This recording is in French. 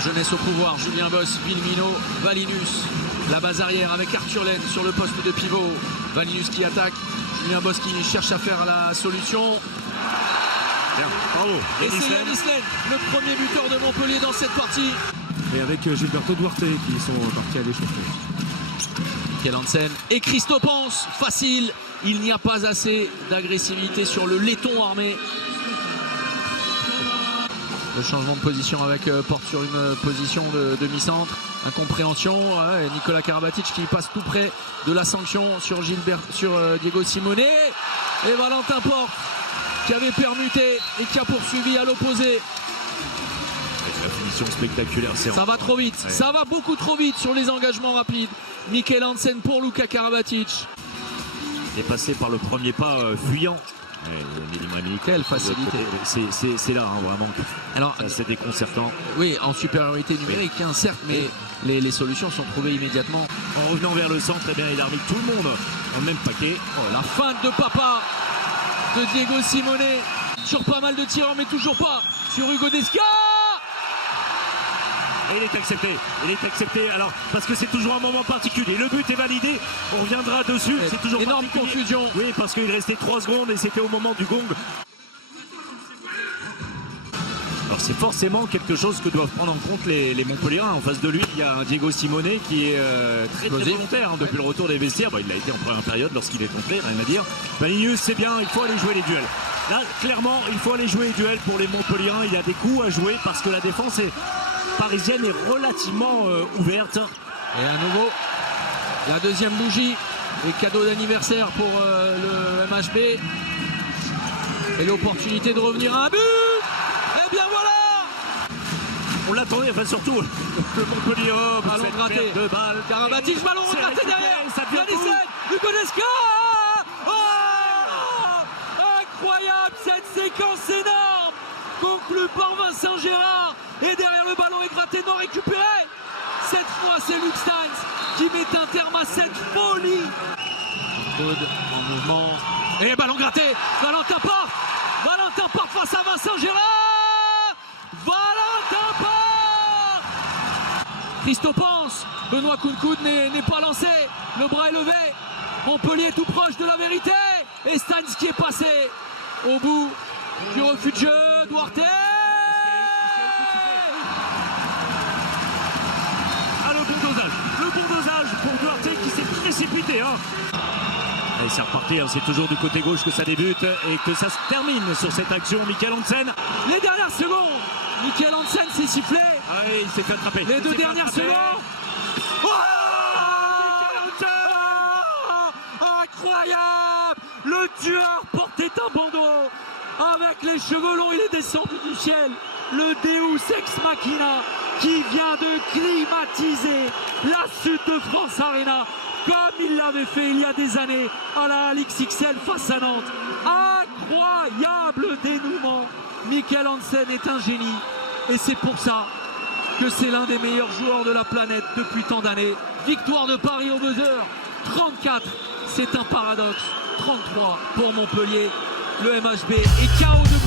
La jeunesse au pouvoir, Julien Boss, Villemino, Valinus. La base arrière avec Arthur Laine sur le poste de pivot. Valinus qui attaque, Julien Boss qui cherche à faire la solution. Bien, bravo. Et c'est Yanis Laine, le premier buteur de Montpellier dans cette partie. Et avec Gilberto Duarte qui sont partis à l'échauffourée. Michael Hansen et Christo Pense, facile. Il n'y a pas assez d'agressivité sur le laiton armé. Le changement de position avec porte sur une position de demi-centre. Incompréhension. Nicolas Karabatic qui passe tout près de la sanction sur Diego Simone. Et Valentin Porte qui avait permuté et qui a poursuivi à l'opposé. La finition spectaculaire. Ça va trop vite. Ouais. Ça va beaucoup trop vite sur les engagements rapides. Michael Hansen pour Luka Karabatic. Il est passé par le premier pas fuyant. Quelle facilité. C'est là vraiment. Alors c'est déconcertant. Oui, en supériorité numérique, hein, certes, mais les solutions sont trouvées immédiatement. En revenant vers le centre, eh bien, il a remis tout le monde dans le même paquet. Oh, la feinte de papa de Diego Simone. Sur pas mal de tireurs, mais toujours pas sur Hugo Desca. Et il est accepté. Il est accepté. Alors, parce que c'est toujours un moment particulier. Le but est validé. On reviendra dessus. C'est toujours énorme confusion. Oui, parce qu'il restait 3 secondes et c'était au moment du gong. Alors, c'est forcément quelque chose que doivent prendre en compte les Montpelliérains. En face de lui, il y a un Diego Simone qui est très volontaire depuis le retour des vestiaires. Bon, il l'a été en première période lorsqu'il est entré, rien à dire. Valinus, c'est bien. Il faut aller jouer les duels. Là, clairement, il faut aller jouer les duels pour les Montpelliérains. Il y a des coups à jouer parce que la défense parisienne est relativement ouverte. Et à nouveau, la deuxième bougie, les cadeaux d'anniversaire pour le MHB. Et l'opportunité de revenir à un but. Et bien voilà. On l'attendait, enfin surtout le Montpellier. Ballon raté. Deux balles. Karabatic, ballon raté derrière. Yanis Laine, Hugo Desca. Incroyable cette séquence énorme. Conclue par Vincent Gérard. Et derrière le ballon est gratté, non récupéré. Cette fois c'est Luc Steins qui met un terme à cette folie. Claude en mouvement. Et ballon gratté. Valentin Porte face à Vincent Gérard. Valentin Porte. Christo Pense. Benoît Kounkoud n'est pas lancé. Le bras est levé. Montpellier est tout proche de la vérité. Et Steins qui est passé au bout du refus de jeu. Duarte. Le bon dosage pour Duarte qui s'est précipité. Et c'est reparti, c'est toujours du côté gauche que ça débute et que ça se termine sur cette action. Michael Hansen. Les dernières secondes, Michael Hansen s'est sifflé. Ah oui, il s'est fait attraper. Les deux dernières secondes. Oh, incroyable. Le tueur portait un bandeau. Avec les cheveux longs, il est descendu du ciel. Le Deus Ex Machina qui vient de climatiser la Sud de France Arena comme il l'avait fait il y a des années à la Alix XL face à Nantes. Incroyable dénouement. Michael Hansen est un génie et c'est pour ça que c'est l'un des meilleurs joueurs de la planète depuis tant d'années. Victoire de Paris au buzzer, 34, c'est un paradoxe, 33 pour Montpellier. Le MHB est KO de